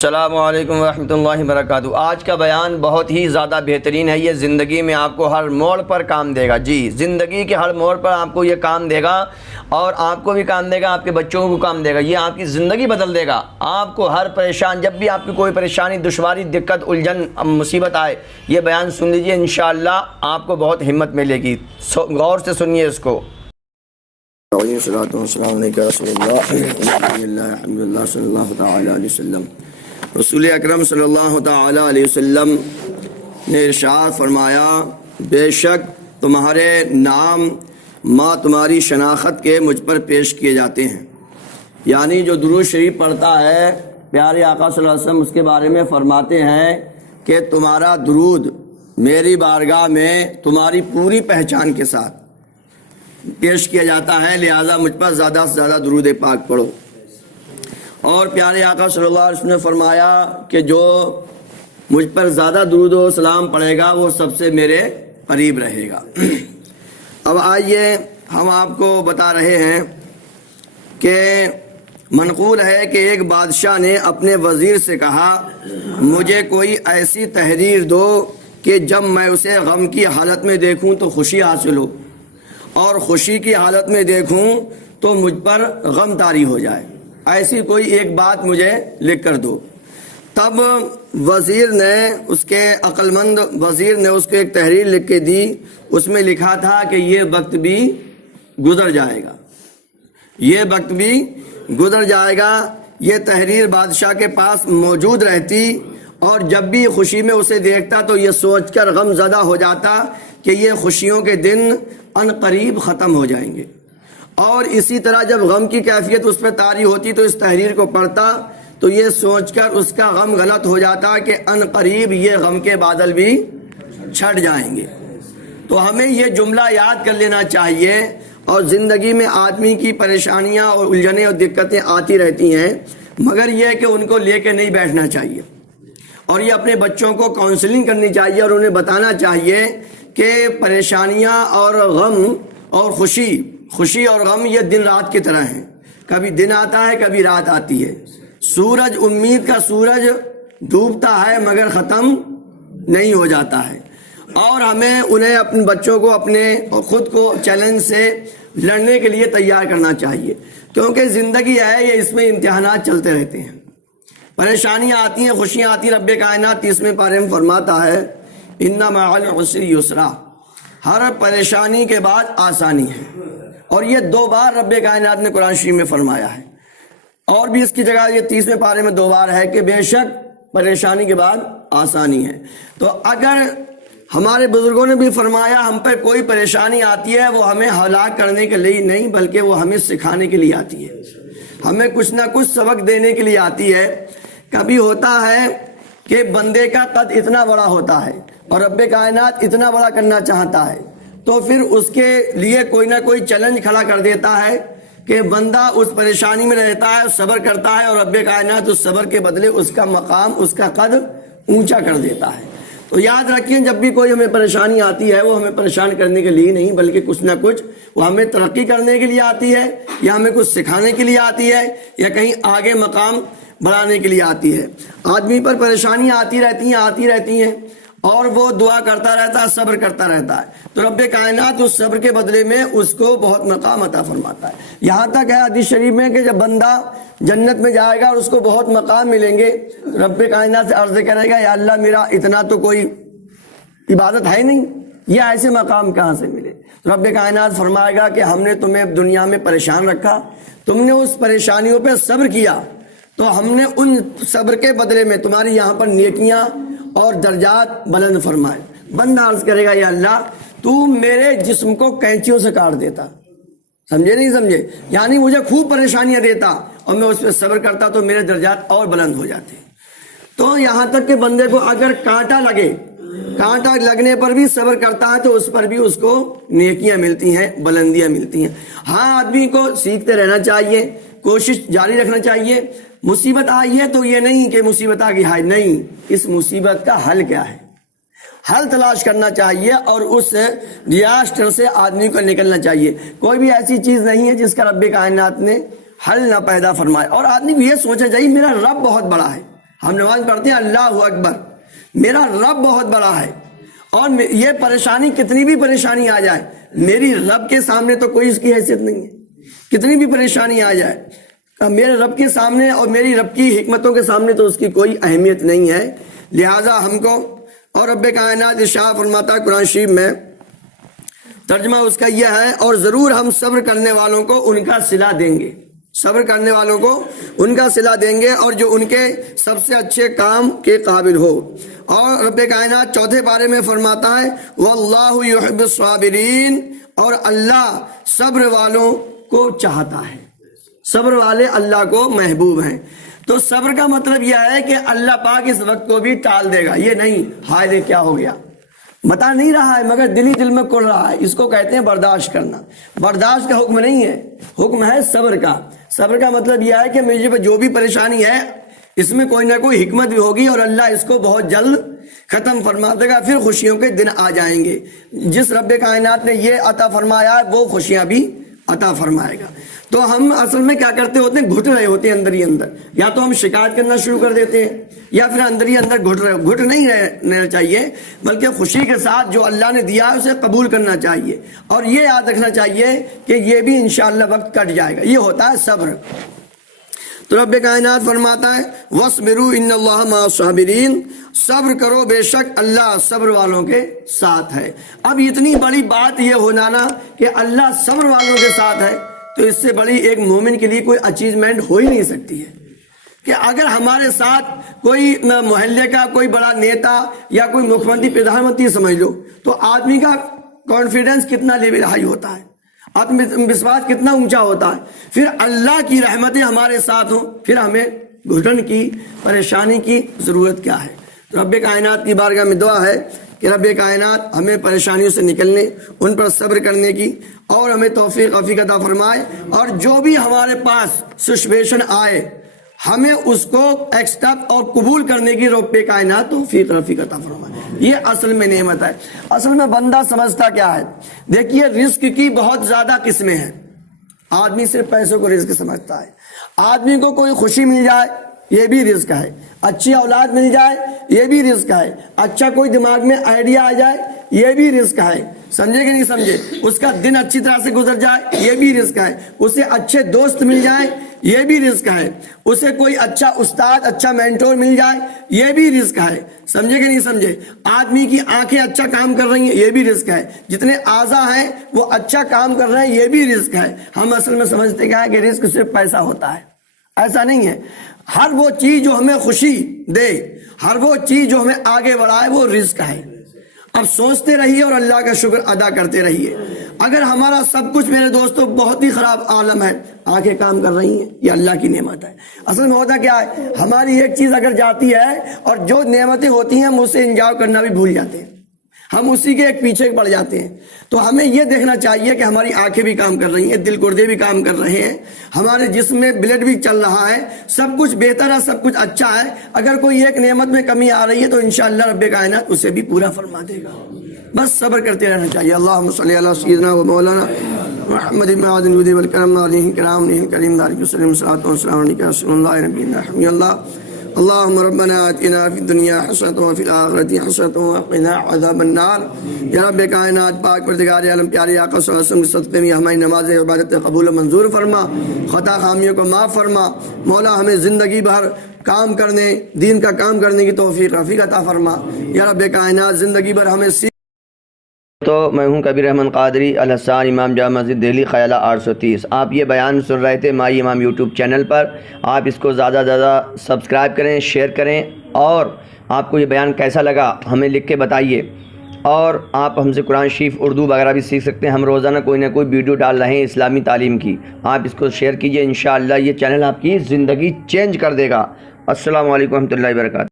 السلام علیکم ورحمۃ اللہ وبرکاتہ۔ آج کا بیان بہت ہی زیادہ بہترین ہے۔ یہ زندگی میں آپ کو ہر موڑ پر کام دے گا۔ جی، زندگی کے ہر موڑ پر آپ کو یہ کام دے گا، اور آپ کو بھی کام دے گا، آپ کے بچوں کو کام دے گا۔ یہ آپ کی زندگی بدل دے گا۔ آپ کو ہر پریشان، جب بھی آپ کی کوئی پریشانی، دشواری، دقت، الجھن، مصیبت آئے، یہ بیان سن لیجئے، انشاءاللہ آپ کو بہت ہمت ملے گی۔ غور سے سنیے اس کو۔ رسول اکرم صلی اللہ تعالی علیہ وسلم نے ارشاد فرمایا، بے شک تمہارے نام ماں تمہاری شناخت کے مجھ پر پیش کیے جاتے ہیں۔ یعنی جو درود شریف پڑھتا ہے، پیارے آقا صلی اللہ علیہ وسلم اس کے بارے میں فرماتے ہیں کہ تمہارا درود میری بارگاہ میں تمہاری پوری پہچان کے ساتھ پیش کیا جاتا ہے، لہذا مجھ پر زیادہ سے زیادہ درود پاک پڑھو۔ اور پیارے آقا صلی اللہ علیہ وسلم نے فرمایا کہ جو مجھ پر زیادہ درود و سلام پڑھے گا وہ سب سے میرے قریب رہے گا۔ اب آئیے ہم آپ کو بتا رہے ہیں کہ منقول ہے کہ ایک بادشاہ نے اپنے وزیر سے کہا، مجھے کوئی ایسی تحریر دو کہ جب میں اسے غم کی حالت میں دیکھوں تو خوشی حاصل ہو، اور خوشی کی حالت میں دیکھوں تو مجھ پر غم طاری ہو جائے۔ ایسی کوئی ایک بات مجھے لکھ کر دو۔ تب وزیر نے، اس کے عقل مند وزیر نے اس کو ایک تحریر لکھ کے دی۔ اس میں لکھا تھا کہ یہ وقت بھی گزر جائے گا، یہ وقت بھی گزر جائے گا۔ یہ تحریر بادشاہ کے پاس موجود رہتی، اور جب بھی خوشی میں اسے دیکھتا تو یہ سوچ کر غم زدہ ہو جاتا کہ یہ خوشیوں کے دن ان قریب ختم ہو جائیں گے، اور اسی طرح جب غم کی کیفیت اس پہ طاری ہوتی تو اس تحریر کو پڑھتا تو یہ سوچ کر اس کا غم غلط ہو جاتا کہ ان قریب یہ غم کے بادل بھی چھٹ جائیں گے۔ تو ہمیں یہ جملہ یاد کر لینا چاہیے۔ اور زندگی میں آدمی کی پریشانیاں اور الجھنیں اور دقتیں آتی رہتی ہیں، مگر یہ کہ ان کو لے کے نہیں بیٹھنا چاہیے، اور یہ اپنے بچوں کو کاؤنسلنگ کرنی چاہیے، اور انہیں بتانا چاہیے کہ پریشانیاں اور غم اور خوشی اور غم یہ دن رات کی طرح ہیں، کبھی دن آتا ہے کبھی رات آتی ہے۔ سورج، امید کا سورج ڈوبتا ہے مگر ختم نہیں ہو جاتا ہے، اور ہمیں انہیں اپنے بچوں کو اپنے اور خود کو چیلنج سے لڑنے کے لیے تیار کرنا چاہیے، کیونکہ زندگی ہے یہ، اس میں امتحانات چلتے رہتے ہیں، پریشانیاں آتی ہیں، خوشیاں آتی ہیں۔ رب کائنات 30ویں پارے میں فرماتا ہے، ان مع العسر یسرا، ہر پریشانی کے بعد آسانی ہے، اور یہ 2 بار رب کائنات نے قرآن شریف میں فرمایا ہے، اور بھی اس کی جگہ یہ 30ویں پارے میں 2 بار ہے کہ بے شک پریشانی کے بعد آسانی ہے۔ تو اگر ہمارے بزرگوں نے بھی فرمایا ہم پر کوئی پریشانی آتی ہے، وہ ہمیں ہلاک کرنے کے لیے نہیں بلکہ وہ ہمیں سکھانے کے لیے آتی ہے، ہمیں کچھ نہ کچھ سبق دینے کے لیے آتی ہے۔ کبھی ہوتا ہے کہ بندے کا قد اتنا بڑا ہوتا ہے اور رب کائنات اتنا بڑا کرنا چاہتا ہے، تو پھر اس کے لیے کوئی نہ کوئی چیلنج کھڑا کر دیتا ہے کہ بندہ اس پریشانی میں رہتا ہے، صبر کرتا ہے، اور رب کائنات اس صبر کے بدلے اس کا مقام، اس کا قد اونچا کر دیتا ہے۔ تو یاد رکھیں، جب بھی کوئی ہمیں پریشانی آتی ہے وہ ہمیں پریشان کرنے کے لیے نہیں بلکہ کچھ نہ کچھ وہ ہمیں ترقی کرنے کے لیے آتی ہے، یا ہمیں کچھ سکھانے کے لیے آتی ہے، یا کہیں آگے مقام بڑھانے کے لیے آتی ہے۔ آدمی پر پریشانیاں آتی رہتی ہیں اور وہ دعا کرتا رہتا ہے، صبر کرتا رہتا ہے، تو رب کائنات اس صبر کے بدلے میں اس کو بہت مقام عطا فرماتا ہے۔ یہاں تک ہے حدیث شریف میں کہ جب بندہ جنت میں جائے گا اور اس کو بہت مقام ملیں گے، رب کائنات سے عرض کرے گا، یا اللہ میرا اتنا تو کوئی عبادت ہے نہیں، یہ ایسے مقام کہاں سے ملے؟ رب کائنات فرمائے گا کہ ہم نے تمہیں دنیا میں پریشان رکھا، تم نے اس پریشانیوں پہ صبر کیا، تو ہم نے ان صبر کے بدلے میں تمہاری یہاں پر نیکیاں اور درجات بلند فرمائے۔ بندہ عرض کرے گا، یا اللہ تو میرے جسم کو کینچیوں سے کاٹ دیتا، سمجھے نہیں سمجھے؟ یعنی مجھے خوب پریشانیاں دیتا اور میں اس پہ صبر کرتا تو میرے درجات اور بلند ہو جاتے۔ تو یہاں تک کہ بندے کو اگر کانٹا لگے، کانٹا لگنے پر بھی صبر کرتا ہے تو اس پر بھی اس کو نیکیاں ملتی ہیں، بلندیاں ملتی ہیں۔ ہاں، آدمی کو سیکھتے رہنا چاہیے، کوشش جاری رکھنا چاہیے۔ مصیبت آئی ہے تو یہ نہیں کہ مصیبت آ گئی، ہائے نہیں، اس مصیبت کا حل کیا ہے، حل تلاش کرنا چاہیے، اور اس ڈیزاسٹر سے آدمی کو نکلنا چاہیے۔ کوئی بھی ایسی چیز نہیں ہے جس کا رب کائنات نے حل نہ پیدا فرمائے، اور آدمی کو یہ سوچنا چاہیے میرا رب بہت بڑا ہے، ہم نماز پڑھتے ہیں اللہ اکبر، میرا رب بہت بڑا ہے، اور یہ پریشانی کتنی بھی پریشانی آ جائے میری رب کے سامنے تو کوئی اس کی حیثیت نہیں ہے، کتنی بھی پریشانی آ جائے میرے رب کے سامنے اور میری رب کی حکمتوں کے سامنے تو اس کی کوئی اہمیت نہیں ہے۔ لہٰذا ہم کو، اور رب کائنات ارشاد فرماتا ہے قرآن شریف میں، ترجمہ اس کا یہ ہے، اور ضرور ہم صبر کرنے والوں کو ان کا صلہ دیں گے، صبر کرنے والوں کو ان کا صلہ دیں گے، اور جو ان کے سب سے اچھے کام کے قابل ہو۔ اور رب کائنات چوتھے پارے میں فرماتا ہے واللہ یحب الصابرین، اور اللہ صبر والوں کو چاہتا ہے، صبر والے اللہ کو محبوب ہیں۔ تو صبر کا مطلب یہ ہے کہ اللہ پاک اس وقت کو بھی ٹال دے گا، یہ نہیں ہائے دے کیا ہو گیا، بتا نہیں رہا ہے مگر دل ہی دل میں کر رہا ہے، اس کو کہتے ہیں برداشت کرنا۔ برداشت کا حکم نہیں ہے، حکم ہے صبر کا۔ صبر کا مطلب یہ ہے کہ مجھے جو بھی پریشانی ہے اس میں کوئی نہ کوئی حکمت بھی ہوگی، اور اللہ اس کو بہت جلد ختم فرما دے گا، پھر خوشیوں کے دن آ جائیں گے۔ جس رب کائنات نے یہ عطا فرمایا ہے وہ خوشیاں بھی عطا فرمائے گا۔ تو ہم اصل میں کیا کرتے ہوتے ہیں، گھٹ رہے ہوتے ہیں اندر ہی اندر، یا تو ہم شکایت کرنا شروع کر دیتے ہیں یا پھر اندر ہی اندر گھٹ نہیں رہنا چاہیے، بلکہ خوشی کے ساتھ جو اللہ نے دیا ہے اسے قبول کرنا چاہیے، اور یہ یاد رکھنا چاہیے کہ یہ بھی انشاءاللہ وقت کٹ جائے گا۔ یہ ہوتا ہے صبر۔ تو رب کائنات فرماتا ہے وَاصْبِرُوا إِنَّ اللَّهَ مَعَ الصَّابِرِينَ، صبر کرو بے شک اللہ صبر والوں کے ساتھ ہے۔ اب اتنی بڑی بات یہ ہونا نا کہ اللہ صبر والوں کے ساتھ ہے، تو اس سے بڑی ایک مومن کے لیے کوئی اچیومنٹ ہو ہی نہیں سکتی ہے کہ اگر ہمارے ساتھ کوئی محلے کا کوئی بڑا نیتا یا کوئی مکھ منتری پردھان منتری سمجھ لو، تو آدمی کا کانفیڈنس کتنا لیول ہائی ہوتا ہے، آتم وشواس کتنا اونچا ہوتا ہے۔ پھر اللہ کی رحمتیں ہمارے ساتھ ہوں، پھر ہمیں گھٹن کی پریشانی کی ضرورت کیا ہے۔ رب کائنات کی بارگاہ میں دعا ہے کہ رب کائنات ہمیں پریشانیوں سے نکلنے، ان پر صبر کرنے کی اور ہمیں توفیق عطا فرمائے، اور جو بھی ہمارے پاس سچویشن آئے ہمیں اس کو ایکسپٹ اور قبول کرنے کی رب کائنات توفیق عطا فرمائے۔ یہ اصل میں نعمت ہے۔ اصل میں بندہ سمجھتا کیا ہے، دیکھیے رزق کی بہت زیادہ قسمیں ہیں۔ آدمی صرف پیسوں کو رزق سمجھتا ہے، آدمی کو کوئی خوشی مل جائے یہ بھی رزق ہے، اچھی اولاد مل جائے یہ بھی رزق ہے، اچھا کوئی دماغ میں آئیڈیا آ جائے یہ بھی رزق ہے، سمجھے کہ نہیں سمجھے، اس کا دن اچھی طرح سے گزر جائے یہ بھی رزق ہے، اسے اچھے دوست مل جائیں یہ بھی رزق ہے، اسے کوئی اچھا استاد اچھا مینٹور مل جائے یہ بھی رزق ہے، سمجھے کہ نہیں سمجھے، آدمی کی آنکھیں اچھا کام کر رہی ہیں یہ بھی رزق ہے، جتنے اعضاء ہیں وہ اچھا کام کر رہے ہیں یہ بھی رزق ہے۔ ہم اصل میں سمجھتے کیا ہے کہ رزق صرف پیسہ ہوتا ہے، ایسا نہیں ہے۔ ہر وہ چیز جو ہمیں خوشی دے، ہر وہ چیز جو ہمیں آگے بڑھائے وہ رزق ہے۔ اب سوچتے رہیے اور اللہ کا شکر ادا کرتے رہیے۔ اگر ہمارا سب کچھ میرے دوستوں بہت ہی خراب عالم ہے، آنکھیں کام کر رہی ہیں، یہ اللہ کی نعمت ہے۔ اصل میں ہوتا کیا ہے، ہماری ایک چیز اگر جاتی ہے اور جو نعمتیں ہوتی ہیں ہم اسے انجوائے کرنا بھی بھول جاتے ہیں، ہم اسی کے ایک پیچھے پڑ جاتے ہیں۔ تو ہمیں یہ دیکھنا چاہیے کہ ہماری آنکھیں بھی کام کر رہی ہیں، دل گردے بھی کام کر رہے ہیں، ہمارے جسم میں بلڈ بھی چل رہا ہے، سب کچھ بہتر ہے، سب کچھ اچھا ہے۔ اگر کوئی ایک نعمت میں کمی آ رہی ہے تو انشاءاللہ رب کائنات اسے بھی پورا فرما دے گا۔ بس صبر کرتے رہنا چاہیے۔ اللہم صلی علی سیدنا و مولانا محمد معاذ الود والکرم علیہ کرام علیہ کریم دارک وسلم صلاۃ و سلام علیک رسول اللہ نبی رحمی اللہ۔ اللهم ربنا آتنا في الدنيا حسنة وفي الآخرة حسنة وقنا عذاب النار۔ یا رب کائنات پاک پروردگار عالم پیارے آقا صلی اللہ علیہ وسلم کے صدقے میں ہماری نماز عبادت قبول و منظور فرما، خطا خامیوں کو معاف فرما۔ مولا ہمیں زندگی بھر کام کرنے، دین کا کام کرنے کی توفیق عطا فرما۔ یا رب کائنات زندگی بھر ہمیں تو میں ہوں کبیر احمد قادری الحسان، امام جامع مسجد دہلی، خیالہ 830۔ آپ یہ بیان سن رہے تھے مائی امام یوٹیوب چینل پر۔ آپ اس کو زیادہ سے زیادہ سبسکرائب کریں، شیئر کریں، اور آپ کو یہ بیان کیسا لگا ہمیں لکھ کے بتائیے۔ اور آپ ہم سے قرآن شریف اردو وغیرہ بھی سیکھ سکتے ہیں، ہم روزانہ کوئی نہ کوئی ویڈیو ڈال رہے ہیں اسلامی تعلیم کی۔ آپ اس کو شیئر کیجئے، انشاءاللہ یہ چینل آپ کی زندگی چینج کر دے گا۔ السلام علیکم ورحمۃ اللہ وبرکاتہ۔